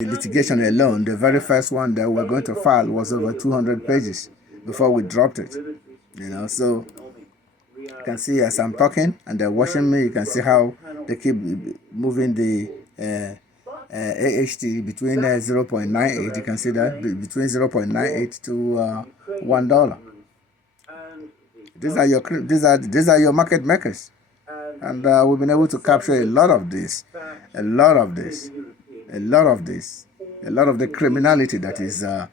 The litigation alone, the very first one that we're going to file was over 200 pages before we dropped it. So you can see as I'm talking and they're watching me, you can see how they keep moving the AHT between 0.98. You can see that between 0.98 to $1. These are your market makers, and we've been able to capture a lot of the criminality that is that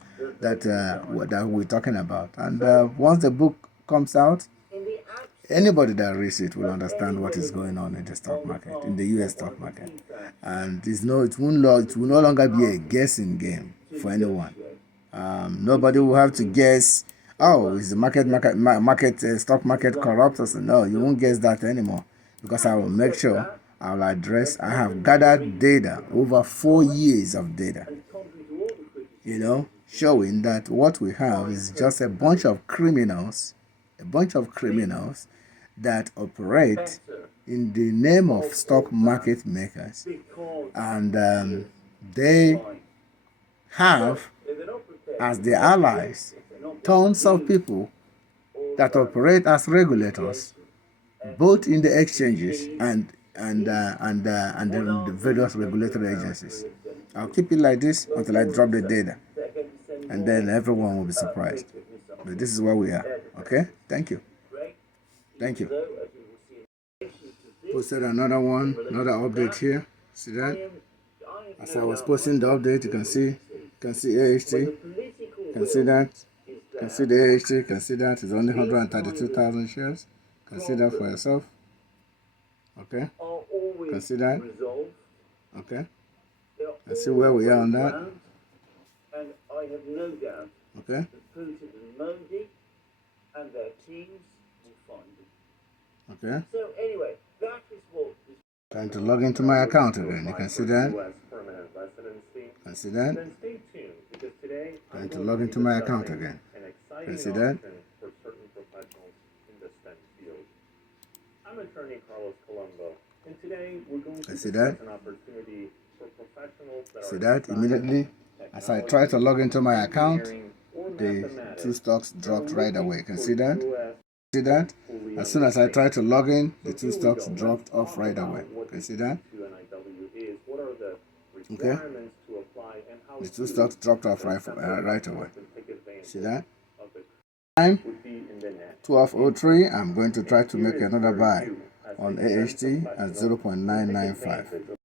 we're talking about. And once the book comes out, anybody that reads it will understand what is going on in the stock market, in the U.S. stock market, and it will no longer be a guessing game for anyone. Nobody will have to guess. Oh, is the stock market corrupt? Or so? No, you won't guess that anymore, because I will make sure I have gathered data, over 4 years of data, showing that what we have is just a bunch of criminals that operate in the name of stock market makers, and they have as their allies tons of people that operate as regulators, both in the exchanges and the various regulatory agencies. I'll keep it like this until I drop the data, and then everyone will be surprised. But this is where we are. Okay? Thank you. Posted another update here. See that? As I was posting the update, you can see AHT. You can see that. You can see the AHT. You can see that it's only 132,000 shares. You can see that for yourself. Okay? You can see that. Okay? Let's see where we are on that. And I have no doubt okay. that Putin and Modi and their teams will find it. Okay. So anyway, that is what is trying to log into my account again. You can see that. Can see that. Then stay tuned, because today trying to log into my account again. Can see that. For certain professionals in the STEM field. I'm attorney Carlos Colombo, and today we're going to discuss an opportunity for professionals that see that immediately as I try to log into my account, the two stocks dropped right away. You can see that. See that? As soon as I try to log in, the two stocks dropped off right away. Can you see that? Okay. The two stocks dropped off right away. See that? Time 12:03. I'm going to try to make another buy on AHT at 0.995. You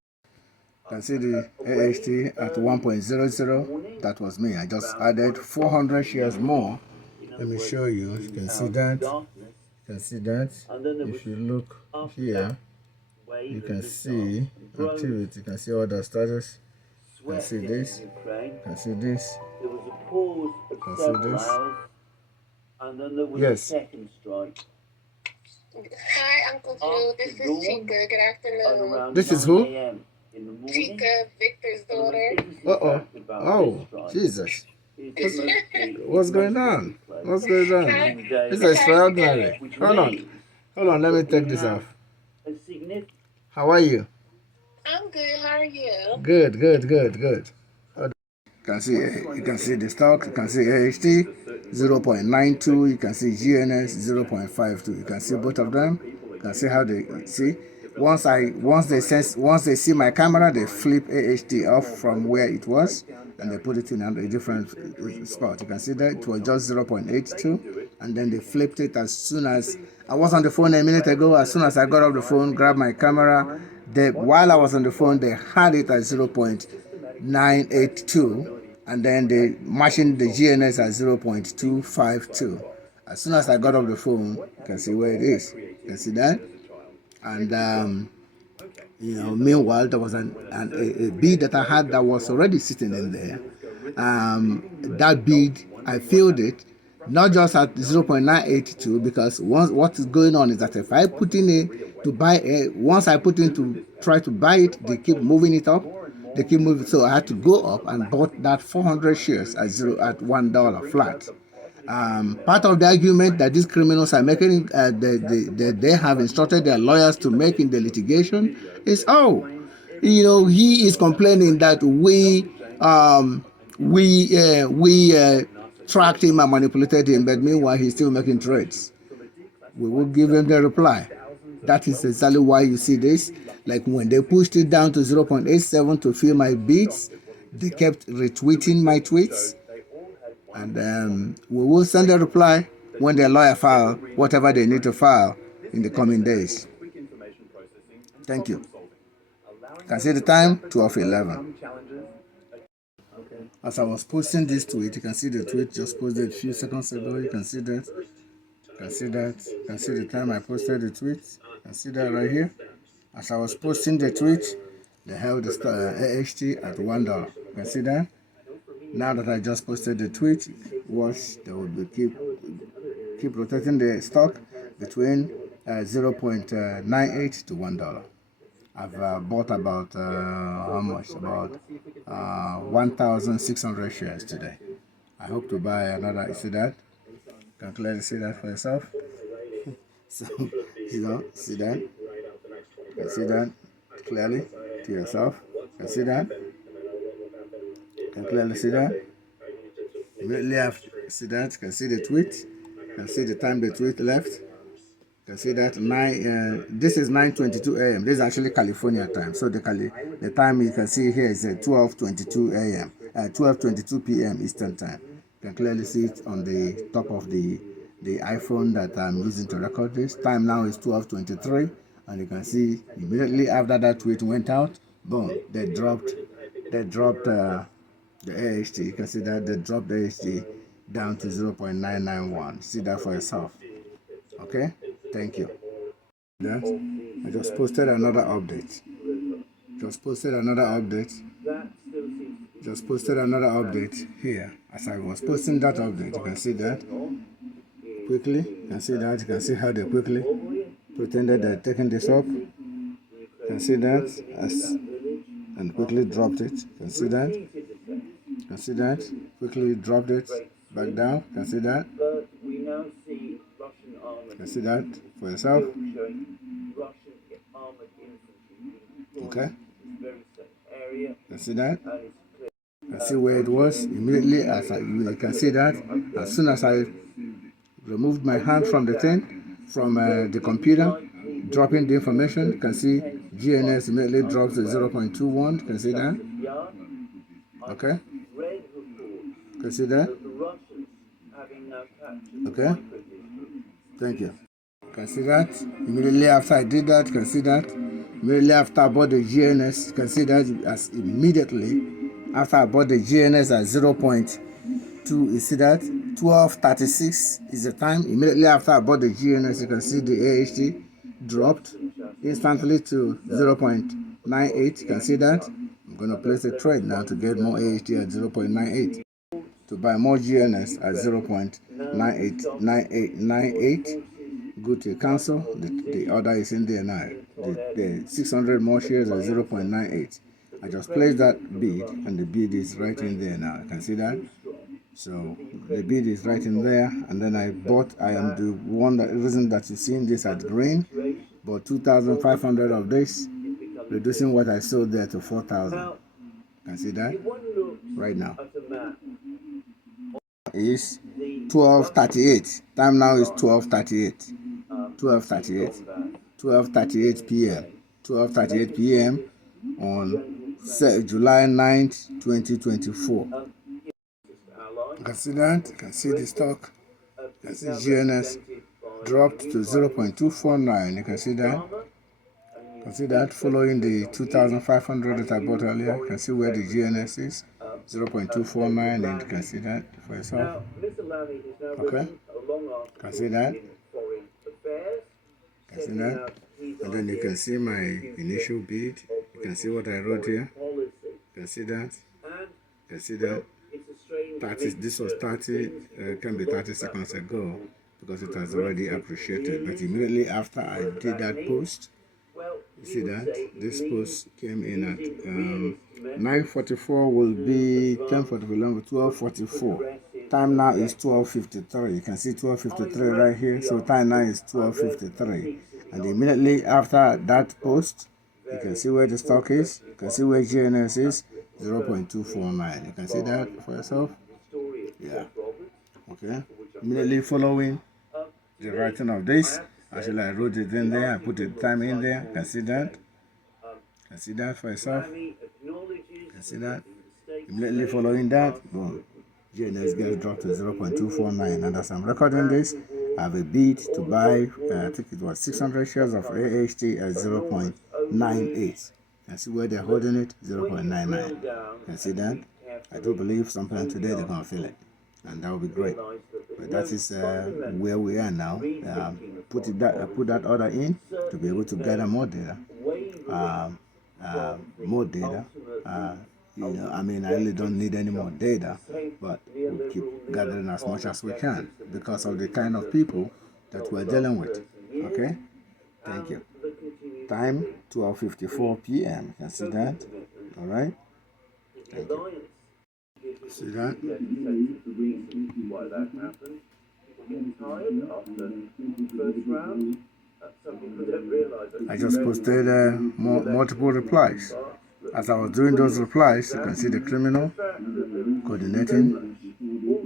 can see the AHT at 1.00. That was me. I just added 400 shares more. Let me show you. You can see that. You can see that. If you look here, you can see activity. You can see order status. You can see this. You can see this. You can see this. And then there was a second strike. Hi, Uncle Joe. This is Chica. Good afternoon. This is who? Chica, Victor's daughter. Oh, Jesus. What's going on? What's going on? This is extraordinary. Hold on. Let me take this off. How are you? I'm good. How are you? Good. You can see the stock. You can see AHT 0.92. You can see GNS 0.52. You can see both of them. You can see how they see. Once they see my camera, they flip AHT off from where it was and they put it in a different spot. You can see that it was just 0.82, and then they flipped it as soon as I was on the phone a minute ago. As soon as I got off the phone, grabbed my camera, while I was on the phone, they had it at 0.982, and then they matching the GNS at 0.252. As soon as I got off the phone, you can see where it is. You can see that. And meanwhile, there was a bid that I had that was already sitting in there. That bid, I filled it, not just at 0.982, because what is going on is that if I put in once I put in to try to buy it, they keep moving it up. They keep moving, so I had to go up and bought that 400 shares at $1 flat. Part of the argument that these criminals are making, they have instructed their lawyers to make in the litigation is, he is complaining that we we tracked him and manipulated him, but meanwhile he's still making trades. We will give him the reply. That is exactly why you see this. Like when they pushed it down to 0.87 to fill my bids, they kept retweeting my tweets, and we will send a reply when their lawyer file whatever they need to file in the coming days. Thank you. Can see the time 12:11. As I was posting this tweet, you can see the tweet just posted a few seconds ago. You can see that. You can see that. You can see the time I posted the tweet. You can see that right here. As I was posting the tweet, they held the AHT at $1. You can see that. Now that I just posted the tweet, watch, they will be keep rotating the stock between 0.98 to $1. I've bought about how much? About 1,600 shares today. I hope to buy another. You see that? You can clearly see that for yourself. So, see that? You can see that clearly to yourself. You can see that? You can clearly see that? Immediately after, see that? You can see the tweet. You can see the time the tweet left. You can see that this is 9:22 a.m. This is actually California time. So the time you can see here is 12:22 a.m. 12:22 p.m. Eastern time. You can clearly see it on the top of the iPhone that I'm using to record this. Time now is 12:23, and you can see immediately after that tweet went out, boom, they dropped the AHT. You can see that they dropped the AHT down to 0.991. See that for yourself. Okay, thank you. That I just posted another update. Just posted another update here. As I was posting that update, you can see that quickly. You can see that. You can see how they quickly pretended they're taking this up. You can see that and quickly dropped it. You can see that. You can see that. Quickly dropped it back down. You can see that. You can see that for yourself. Okay. You can see that. You can see where it was immediately. You can see that as soon as I removed my hand from the thing, from the computer, dropping the information, you can see GNS immediately drops to 0.21. You can see that. Okay. You can see that. Okay. Thank you. You can see that. Immediately after I did that, you can see that. Immediately after I bought the GNS, you can see that as immediately after I bought the GNS at 0.2, you see that 12:36 is the time. Immediately after I bought the GNS, you can see the AHT dropped instantly to 0.98. You can see that. I'm going to place a trade now to get more AHT at 0.98. To buy more GNS at 0.9898. Go to cancel. The order is in there now. The 600 more shares at 0.98. I just placed that bid, and the bid is right in there now. You can see that. So the bid is right in there, and then I bought. I am the reason that you're seeing this at green. Bought 2,500 of this, reducing what I sold there to 4,000. You can see that right now. Is 12:38. Time now is 12:38. 12:38 p.m. 12:38 p.m. on July 9th, 2024. You can see that. You can see the stock. You can see GNS dropped to 0.249. You can see that. You can see that following the 2,500 that I bought earlier. You can see where the GNS is. 0.249, and you can see that for yourself. Okay. You can see that. You can see that. And then you can see my initial bid. You can see what I wrote here. You can see that. You can see that. This was 30, can be 30 seconds ago, because it has already appreciated. But immediately after I did that post, you see that this post came in at 9:44 will be 10:44, 12:44. Time now is 12:53. You can see 12:53 right here. So time now is 12:53. And immediately after that post, you can see where the stock is. You can see where GNS is. 0.249. You can see that for yourself. Yeah. Okay. Immediately following the writing of this, actually I wrote it in there. I put the time in there. You can see that. You can see that for yourself. You can see that. Immediately following that, boom. GNS gets dropped to 0.249. And as I'm recording this, I have a bid to buy, I think it was 600 shares of AHT at 0.98. You can see where they're holding it, 0.99. You can see that. I do believe sometime today they're going to fill it. And that will be great. But that is where we are now. Put that order in to be able to gather more data. More data. I mean, I really don't need any more data, but we'll keep gathering as much as we can because of the kind of people that we're dealing with. Okay? Thank you. Time 12:54 p.m. You can see that. All right? Thank you. See that? Why that happened. Getting tired after the first round. I just posted multiple replies. As I was doing those replies, you can see the criminal coordinating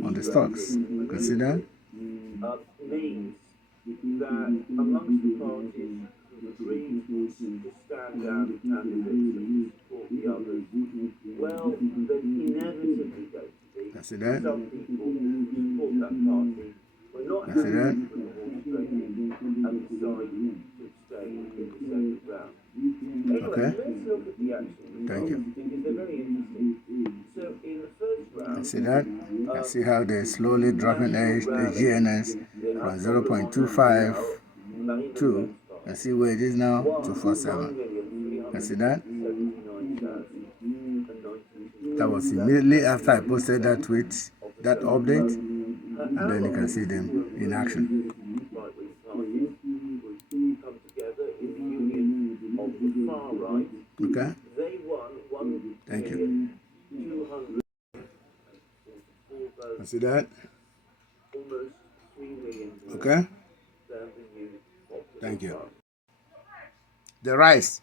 on the stocks. You can see that? Means that amongst the parties who agreed to stand down candidates and support the others, well, there's inevitably going to be see that? some people who support that party. We're not happy with the horse trading and decide to stay in the second round. Anyway, Okay. let's look at the actual Thank you. because they're very interesting. So in the first round, See that? You can see how they're slowly dropping the GNS from 0.25 to, you see where it is now, 247. You see that? That was immediately after I posted that tweet, that update, and then you can see them in action. Okay? Thank you. See that? Okay? Thank you. The rice.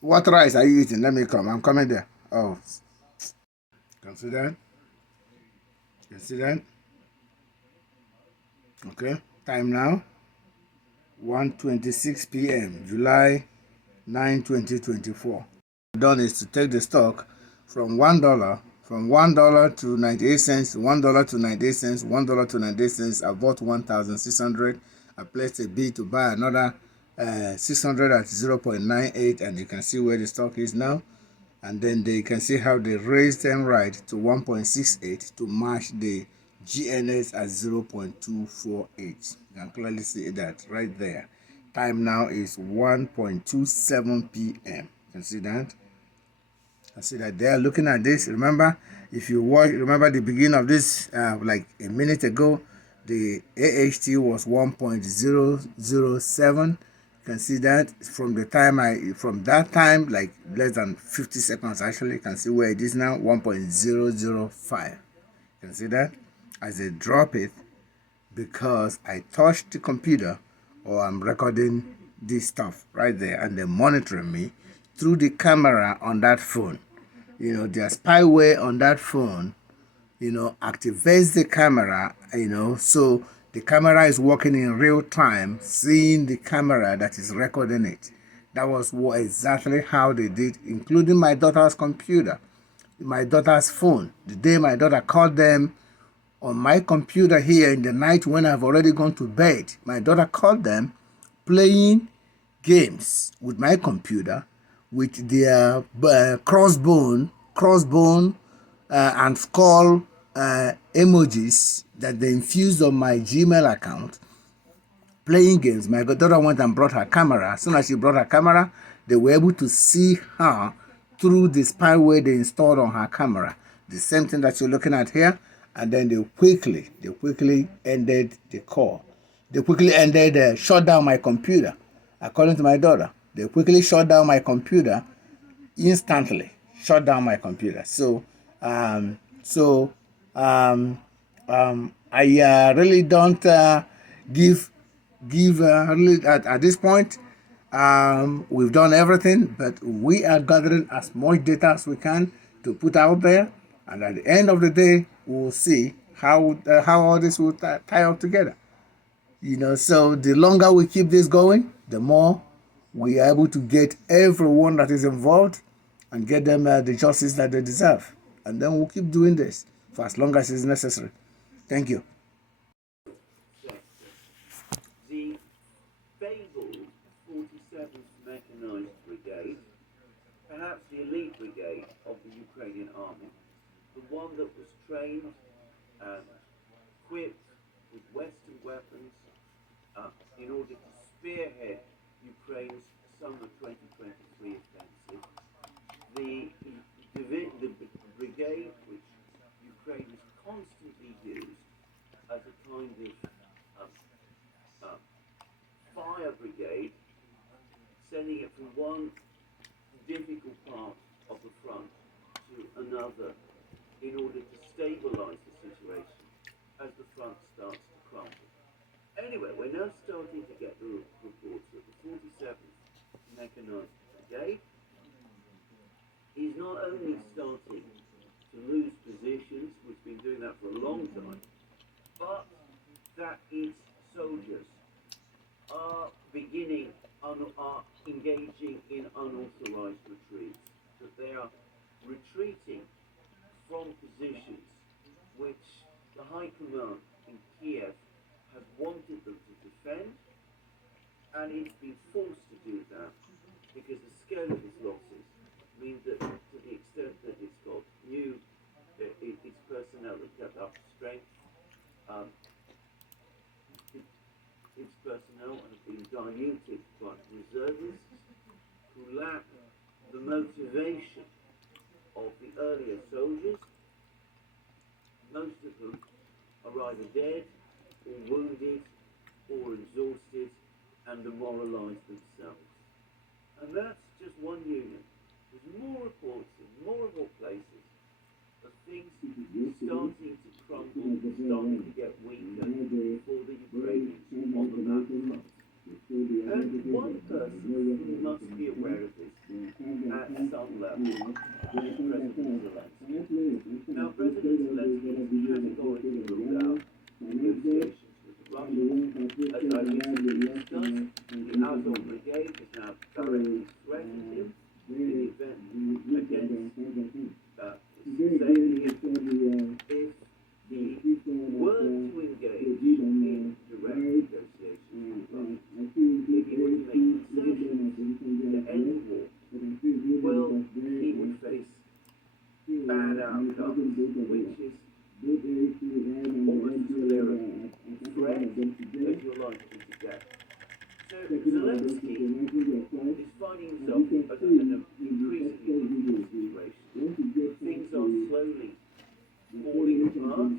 What rice are you eating? Let me come. I'm coming there. Oh. Can see that? Can see that? Okay. Time now. 1:26 p.m. July 9, 2024. Done is to take the stock from $1 to 98 cents, $1 to 98 cents, $1 to 98 cents. I bought 1,600. I placed a bid to buy another 600 at 0.98, and you can see where the stock is now. And then you can see how they raised them right to 1.68 to match the GNS at 0.248. You can clearly see that right there. Time now is 1:27 p.m. You can see that. I see that they are looking at this. Remember, if you remember the beginning of this, like a minute ago, the AHT was 1.007. You can see that from that time, like less than 50 seconds actually, you can see where it is now, 1.005. You can see that as they drop it, because I touched the computer or I'm recording this stuff right there, and they're monitoring me through the camera on that phone. Their spyware on that phone, activates the camera, so the camera is working in real time, seeing the camera that is recording it. That was exactly how they did, including my daughter's computer, my daughter's phone. The day my daughter called them on my computer here in the night when I've already gone to bed, my daughter called them playing games with my computer with their crossbone and skull emojis that they infused on my Gmail account, playing games. My daughter went and brought her camera. As soon as she brought her camera, they were able to see her through the spyware they installed on her camera. The same thing that you're looking at here. And then they quickly ended the call. They quickly shut down my computer. According to my daughter, they quickly shut down my computer instantly. Shut down my computer. So I really don't give really at this point. We've done everything, but we are gathering as much data as we can to put out there, and at the end of the day, we'll see how all this will tie up together. So the longer we keep this going, the more we are able to get everyone that is involved and get them the justice that they deserve. And then we'll keep doing this for as long as it's necessary. Thank you. The fabled 47th Mechanized Brigade, perhaps the elite brigade of the Ukrainian army, the one that was trained and equipped with Western weapons in order to spearhead Ukraine's summer 2023 offensive. The brigade which Ukraine has constantly used as a kind of fire brigade, sending it from one difficult part of the front to another in order to stabilize the situation as the front starts to crumble. Anyway, we're now starting to get the reports that the 47th Mechanized Brigade is not only starting to lose positions, which has been doing that for a long time, but that its soldiers are engaging in unauthorized retreats, that they are retreating from positions which the High Command in Kiev has wanted them to defend, and it's been forced to do that because the scale of its losses means that to the extent that it's got its personnel that kept up strength, its personnel have been diluted by reservists who lack the motivation of the earlier soldiers. Most of them are either dead or wounded or exhausted and demoralized themselves. And that's just one unit. There's more reports in more and more places of things starting to crumble, starting to get weaker for the Ukrainians on the map front. And one person who must be aware of this at some level is President Zelensky. Now, President Zelensky has categorically ruled out negotiations with the Russians. As I recently discussed, the Azov Brigade has now directly threatened him in the event against saying if he were to engage in direct negotiations with Russia, if he were to make concessions to end the war, well, he would face bad outcomes, which is almost as clear a threat as you're likely to get. So Zelensky is finding himself, as I said, in an increasingly difficult situation. Things are slowly falling apart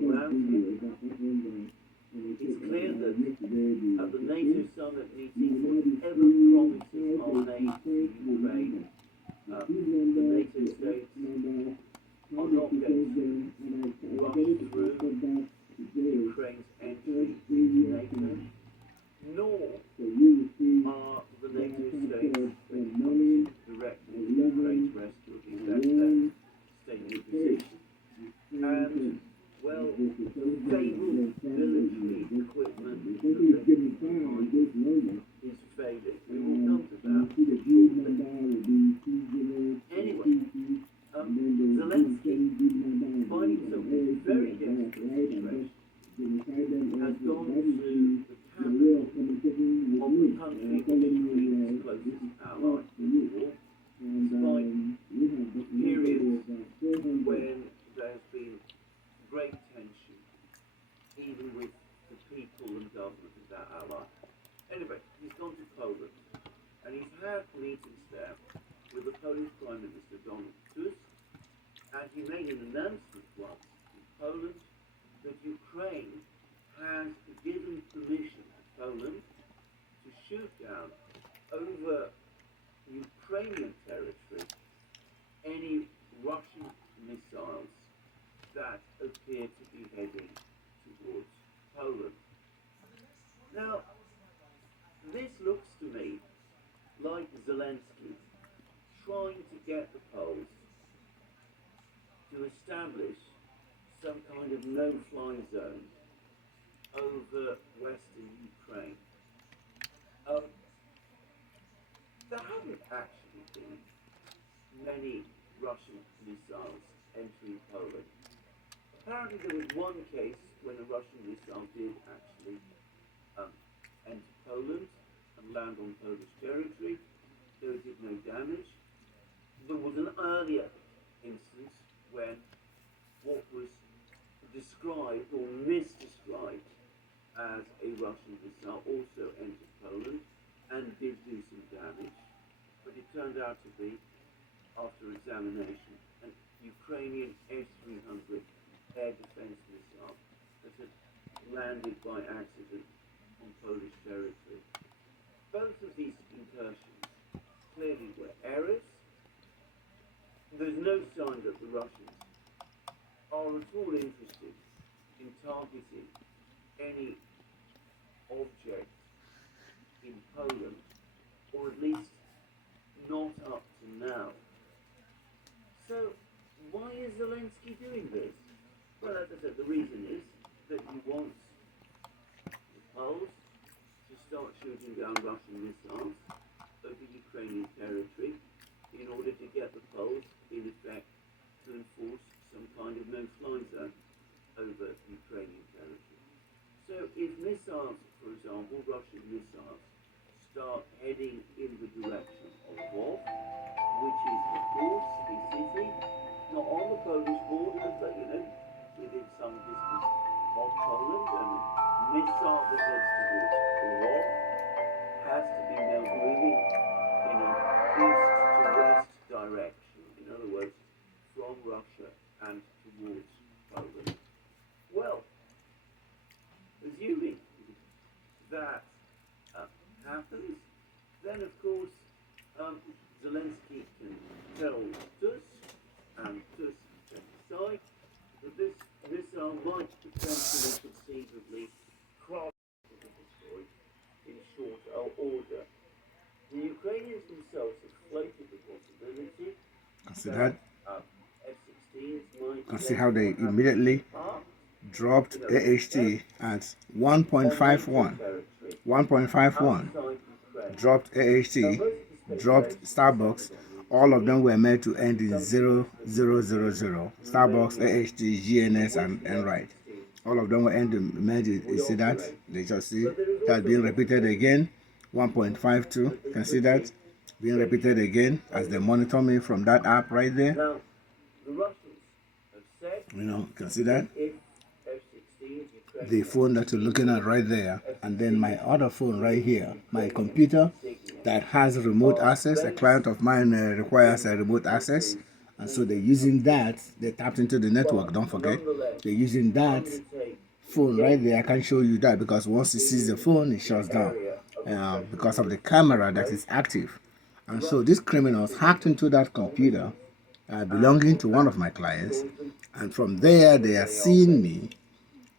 around him. It's clear that at the NATO summit meeting, whatever promises are made to Ukraine, the NATO states are not going to rush through Ukraine's entry into NATO, nor are the NATO states directly to Ukraine's rescue of these left staying in position. And, well, fabled military equipment that they behind is failing. We will come to that shortly. Anyway, Zelensky, finding himself in a very desperate situation, has gone to the capital of the country which is his closest ally in the war, despite periods when there has been great tension, even with the people and government of that ally. Anyway, he's gone to Poland, and he's had meetings there with the Polish Prime Minister Donald Tusk, and he made an announcement once in Poland that Ukraine has given permission to Poland to shoot down over Ukrainian territory any Russian missiles that appear to be heading towards Poland. Now, this looks to me get the Poles to establish some kind of no-fly zone over western Ukraine. There haven't actually been many Russian missiles entering Poland. Apparently there was one case when a Russian missile did actually enter Poland and land on Polish territory. There did no damage. There was an earlier instance when what was described or misdescribed as a Russian missile also entered Poland and did do some damage, but it turned out to be, after examination, an Ukrainian S-300 air defense missile that had landed by accident on Polish territory. Both of these incursions clearly were errors. There's no sign that the Russians are at all interested in targeting any object in Poland, or at least not up to now. So why is Zelensky doing this? Well, as I said, the reason is that he wants the Poles to start shooting down Russian missiles over Ukrainian territory in order to get the Poles, in effect, to enforce some kind of no-fly zone over Ukrainian territory. So if missiles, for example, Russian missiles, start heading in the direction of Lwów, which is, of course, a city not on the Polish border, but, within some distance of Poland, and a missile that heads towards Lwów has to be now moving in an east-to-west direction, in other words, from Russia and towards Poland. Well, assuming that happens, then of course Zelensky can tell Tusk, and Tusk can decide that this missile might potentially conceivably cross and be destroyed in short order. The Ukrainians themselves have floated the possibility that F-16s might can see how they immediately dropped AHT at 1.51. 1.51 dropped AHT, dropped Starbucks. All of them were made to end in 0000. Starbucks, AHT, GNS, and Nrde. All of them were made. You see that? They just see that being repeated again. 1.52. You can see that being repeated again as they monitor me from that app right there. Now, the Russians have said, you can see that. The phone that you're looking at right there, and then my other phone right here, my computer that has remote access. A client of mine requires a remote access, and so they're using that. They tapped into the network, don't forget. They're using that phone right there. I can show you that because once it sees the phone, it shuts down because of the camera that is active. And so these criminals hacked into that computer belonging to one of my clients, and from there they are seeing me.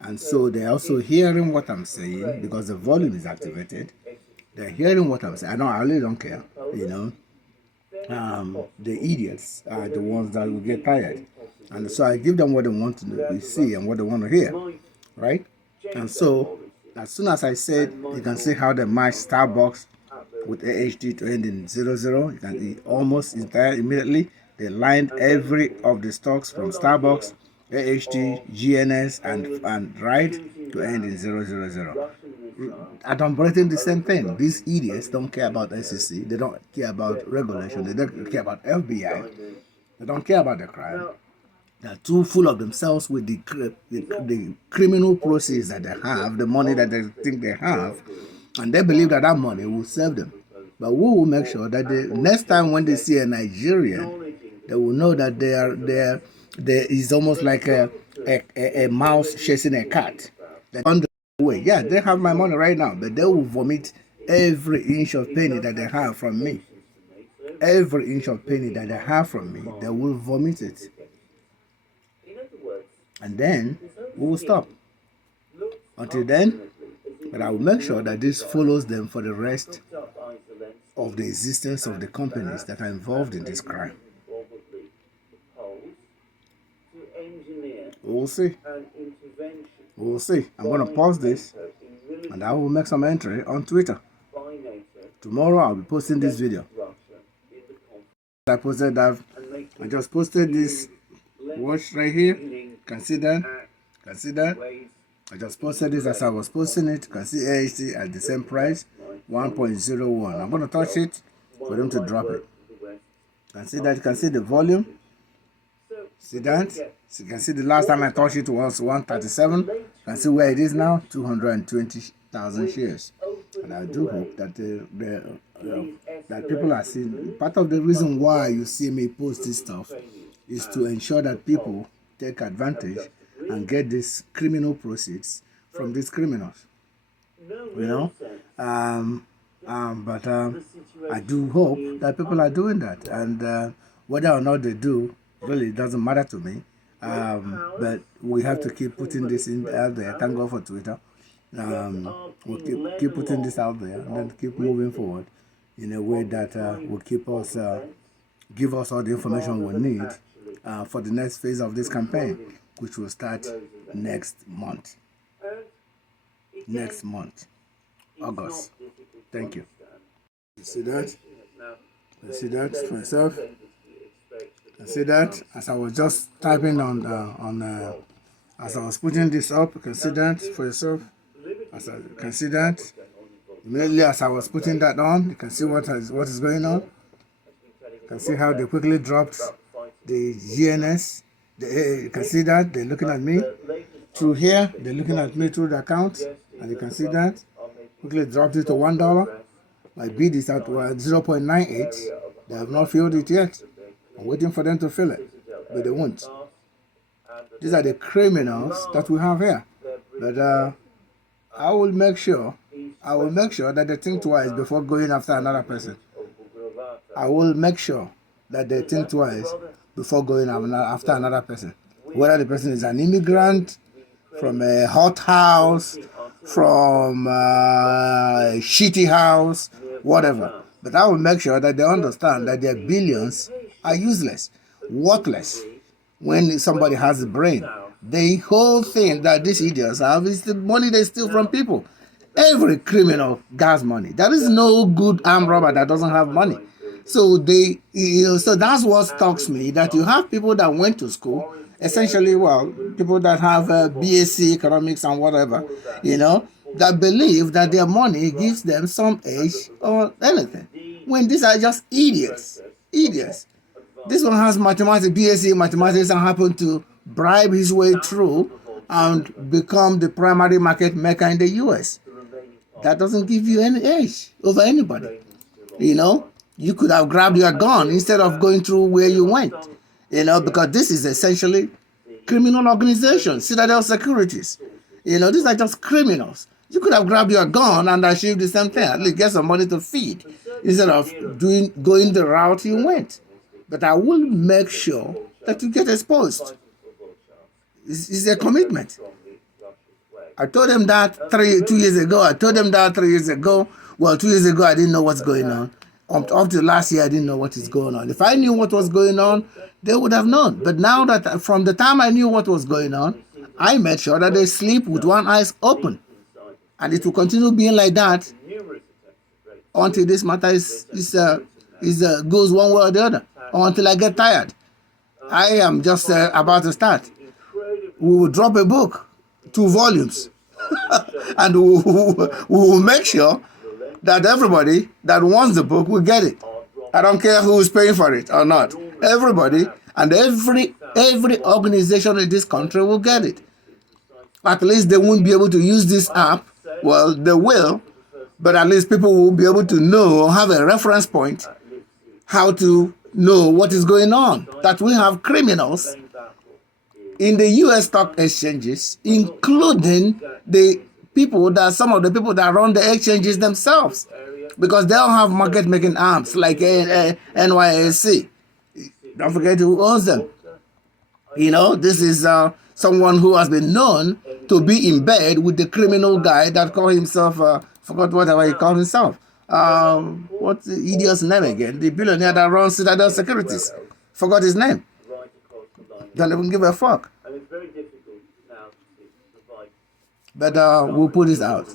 And so they're also hearing what I'm saying because the volume is activated. They're hearing what I'm saying. I really don't care, The idiots are the ones that will get tired. And so I give them what they want to see and what they want to hear, right? And so as soon as I said, you can see how they match Starbucks with AHT to end in 00. You can see almost immediately. They lined every of the stocks from Starbucks, AHT, GNS, and Nrde to end in 000. I'm breathing the same thing. These idiots don't care about SEC. They don't care about regulation. They don't care about FBI. They don't care about the crime. They're too full of themselves with the criminal proceeds that they have, the money that they think they have, and they believe that money will serve them. But we will make sure that the next time when they see a Nigerian, they will know that there is almost like a mouse chasing a cat. They're on the way. Yeah, they have my money right now, but they will vomit every inch of penny that they have from me. Every inch of penny that they have from me, they will vomit it. And then we will stop. Until then, but I will make sure that this follows them for the rest of the existence of the companies that are involved in this crime. We'll see. and intervention We'll see. I'm going to pause this and I will make some entry on Twitter. by NATO Tomorrow I'll be posting this video. Russia in the conflict I posted that. and make I just posted this watch right here. Can see that? Can see that? ways I just posted this as I was posting it. You can see AHT at the same price, 1.01. I'm going to touch it for them to drop it. the West. Can see that? You can see the volume. So See that? So you can see the last time I touched it was 137. You can see where it is now, 220,000 shares. And I do hope that that people are seeing. Part of the reason why you see me post this stuff is to ensure that people take advantage and get these criminal proceeds from these criminals. You know, but I do hope that people are doing that, and whether or not they do, really doesn't matter to me. But we have to keep putting this in out there. Thank God for Twitter. We'll keep putting this out there and then keep moving forward in a way that will keep us, give us all the information we need for the next phase of this campaign, which will start next month. Next month, August. Thank you. You see that? You see that for yourself? You see that? As I was just typing as I was putting this up, you can see that for yourself. As I can see that. Immediately as I was putting that on, you can see what is going on. You can see how they quickly dropped the GNS. You can see that they're looking at me through here. They're looking at me through the account, and you can see that quickly dropped it to $1. My bid is at 0.98. They have not filled it yet. I'm waiting for them to fill it, but they won't. These are the criminals that we have here. But I will make sure that they think twice before going after another person. I will make sure that they think twice before going after another person. Whether the person is an immigrant, from a hot house, from a shitty house, whatever. But I will make sure that they understand that their billions are useless, worthless, when somebody has a brain. The whole thing that these idiots have is the money they steal from people. Every criminal gas money. There is no good armed robber that doesn't have money. So so that's what stalks me, that you have people that went to school, essentially, well, people that have BSc economics and whatever, that believe that their money gives them some edge or anything, when these are just idiots. This one has mathematics, BSc mathematics, and happened to bribe his way through and become the primary market maker in the US. That doesn't give you any edge over anybody. You could have grabbed your gun instead of going through where you went. Because this is essentially criminal organization, Citadel Securities. These are just criminals. You could have grabbed your gun and achieved the same thing, at least get some money to feed, instead of going the route you went. But I will make sure that you get exposed. It's a commitment. I told them that 2 years ago. I told them that 3 years ago. Well, 2 years ago, I didn't know what's going on. Up to last year, I didn't know what is going on. If I knew what was going on, they would have known. But now that from the time I knew what was going on, I made sure that they sleep with one eye open. And it will continue being like that until this matter goes one way or the other, or until I get tired. I am just about to start. We will drop a book, 2 volumes, and we will make sure that everybody that wants the book will get it. I don't care who is paying for it or not. Everybody and every organization in this country will get it. At least they won't be able to use this app. Well, they will, but at least people will be able to know or have a reference point how to know what is going on. That we have criminals in the U.S. stock exchanges, including some of the people that run the exchanges themselves, because they don't have market making arms like NYSE. Don't forget who owns them. This is someone who has been known to be in bed with the criminal guy that called himself, forgot whatever he called himself. What's the idiot's name again? The billionaire that runs Citadel Securities. Forgot his name. Don't even give a fuck. But we'll put this out.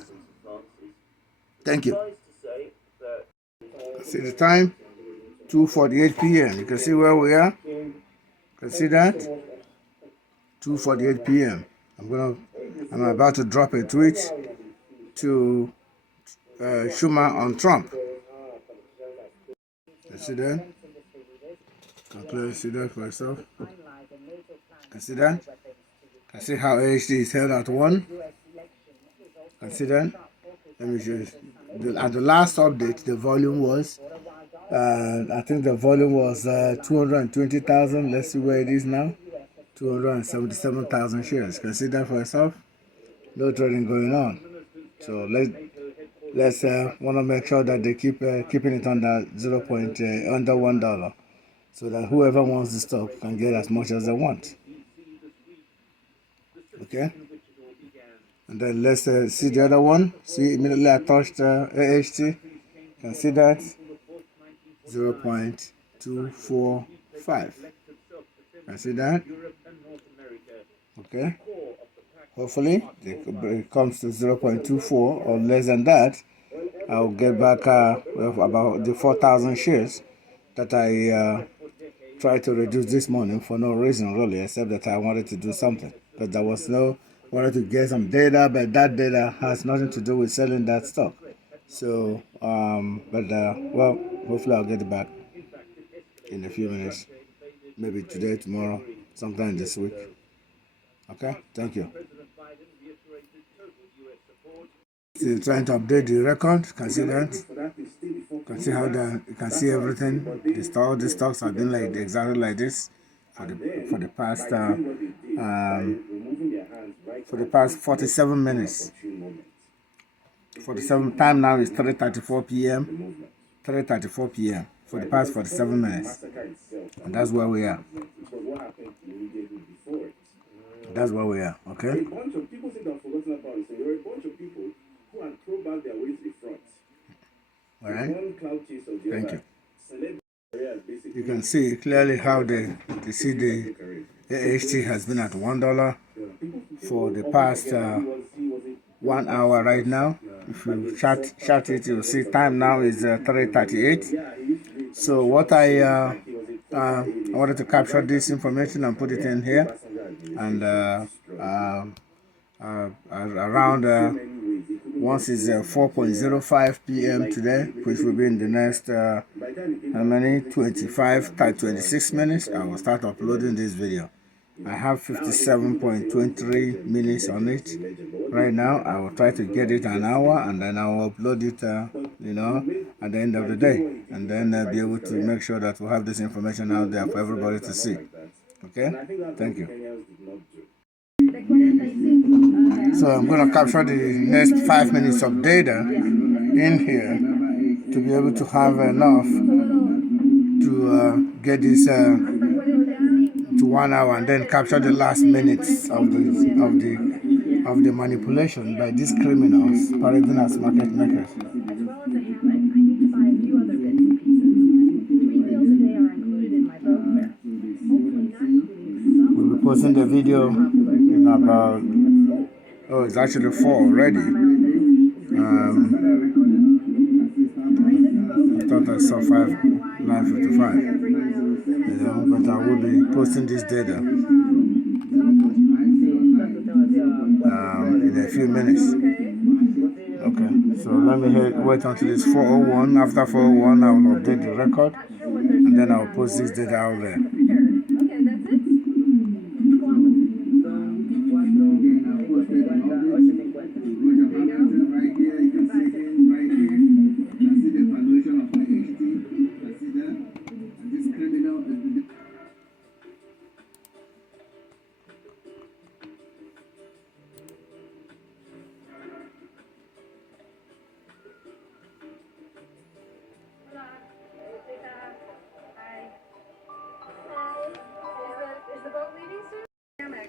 Thank you. See the time? 2:48 p.m. You can see where we are. You can see that? 2:48 p.m. I'm about to drop a tweet to Schumer on Trump. You see that? You can clearly see that for yourself. Can see that? Can see how AHD is held at 1. Can see that? Let me show you. At the last update, the volume was, I think the volume was 220,000. Let's see where it is now. 277,000 shares. Can see that for yourself? No trading going on. So let's want to make sure that they keep keeping it under under $1, so that whoever wants the stock can get as much as they want. Okay. And then let's see the other one. See, immediately I touched AHT. Can see that 0.245. Can see that? Okay. Hopefully it comes to 0.24 or less than that. I'll get back about the 4,000 shares that I tried to reduce this morning for no reason really, except that I wanted to do something. But there was wanted to get some data, but that data has nothing to do with selling that stock. So, well, hopefully I'll get it back in a few minutes. Maybe today, tomorrow, sometime this week. Okay, thank you. Still trying to update the record. Can see that. Can see how you can see everything. All the stocks have been like exactly like this for the past 47 minutes. 47 time now is 3:34 p.m. 3:34 p.m. for the past 47 minutes, and that's where we are. That's where we are. Okay. A bunch of people think I've forgotten about it. So there are a bunch of people who had thrown back their way to the front. All right. Thank you. You can see clearly how they see the AHT has been at $1 for the past 1 hour right now. If you chart it, you'll see time now is 3:38. So what I wanted to capture this information and put it in here, and around once it's 4:05 p.m. today, which will be in the next how many 26 minutes, I will start uploading this video. I have 57.23 minutes on it right now. I will try to get it an hour, and then I will upload it at the end of the day, and then be able to make sure that we have this information out there for everybody to see. Okay, thank you. So I'm going to capture the next 5 minutes of data in here to be able to have enough to get this to 1 hour, and then capture the last minutes of the manipulation by these criminals parading as market makers. We'll be posting the video in about, it's actually 4 already. I thought I saw 9:55. But I will be posting this data in a few minutes. Okay, so let me wait until it's 4:01. After 4:01, I will update the record, and then I will post this data out there.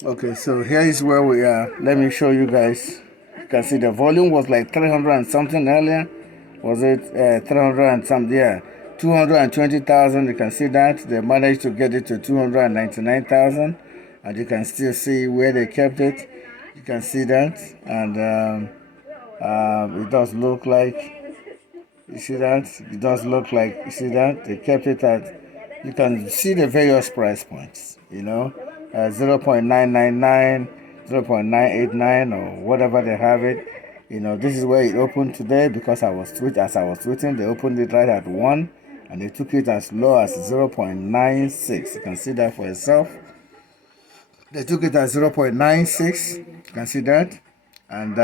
Okay, so here is where we are. Let me show you guys. You can see the volume was like 300 and something earlier. Was it 300 and something? Yeah, 220,000. You can see that they managed to get it to 299,000, and you can still see where they kept it. You can see that, and it does look like, you see that, it does look like, you see that, they kept it at, you can see the various price points, 0.999, 0.989, or whatever they have it. This is where it opened today, because as I was tweeting, they opened it right at 1, and they took it as low as 0.96. You can see that for yourself. They took it at 0.96. You can see that. And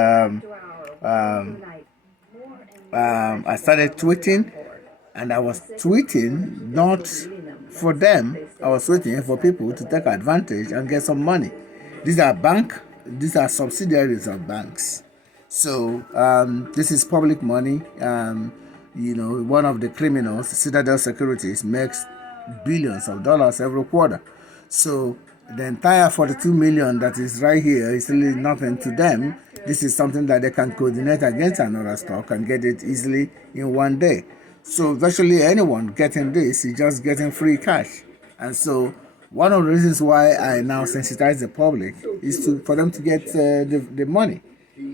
I started tweeting, and I was tweeting not for them. I was tweeting for people to take advantage and get some money. These are subsidiaries of banks. So this is public money. One of the criminals, Citadel Securities, makes billions of dollars every quarter. So the entire 42 million that is right here is really nothing to them. This is something that they can coordinate against another stock and get it easily in one day. So virtually anyone getting this is just getting free cash. And so one of the reasons why I now sensitize the public is for them to get the money,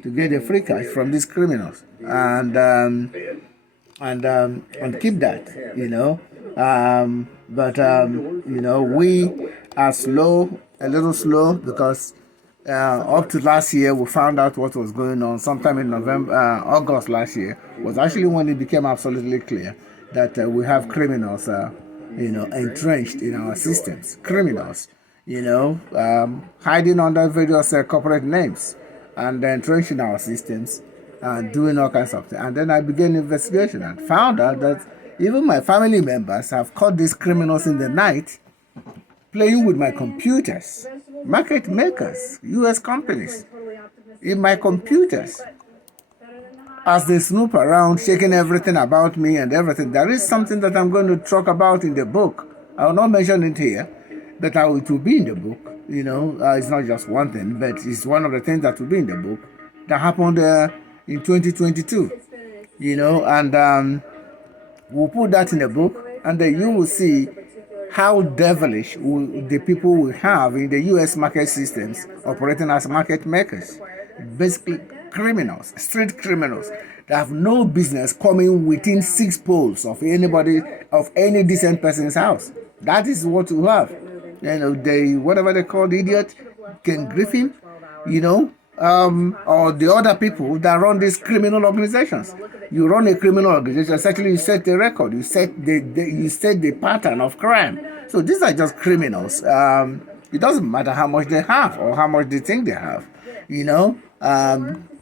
to get the free cash from these criminals, and keep that, we are a little slow, because up to last year we found out what was going on. Sometime in August last year was actually when it became absolutely clear that we have criminals, entrenched in our systems. Criminals, hiding under various corporate names and entrenched in our systems and doing all kinds of things. And then I began investigation and found out that even my family members have caught these criminals in the night playing with my computers. Market makers, US companies, in my computers, as they snoop around, shaking everything about me and everything. There is something that I'm going to talk about in the book. I will not mention it here, but it will be in the book. It's not just one thing, but it's one of the things that will be in the book that happened in 2022. And we'll put that in the book, and then you will see how devilish the people we have in the US market systems operating as market makers. Basically criminals, street criminals that have no business coming within 6 poles of any decent person's house. That is what we have. Whatever they call the idiot, Ken Griffin, or the other people that run these criminal organizations. You run a criminal organization, essentially you set the record, you set the pattern of crime. So these are just criminals. It doesn't matter how much they have or how much they think they have.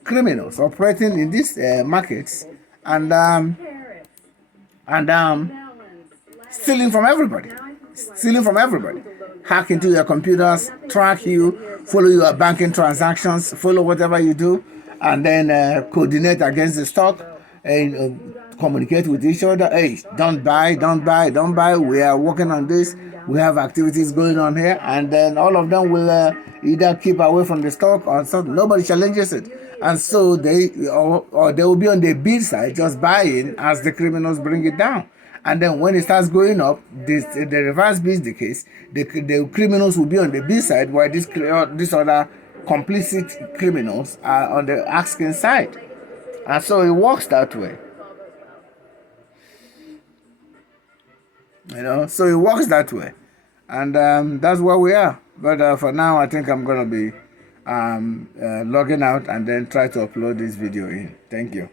Criminals operating in these markets and stealing from everybody. Hack into your computers, track you, follow your banking transactions, follow whatever you do, and then coordinate against the stock and communicate with each other. Hey, don't buy. We are working on this. We have activities going on here, and then all of them will either keep away from the stock or something. Nobody challenges it, and so they will be on the bid side, just buying as the criminals bring it down. And then when it starts going up, the reverse is the case. The criminals will be on the B side, while these other complicit criminals are on the asking side. And so it works that way. So it works that way. And that's where we are. But for now, I think I'm going to be logging out and then try to upload this video in. Thank you.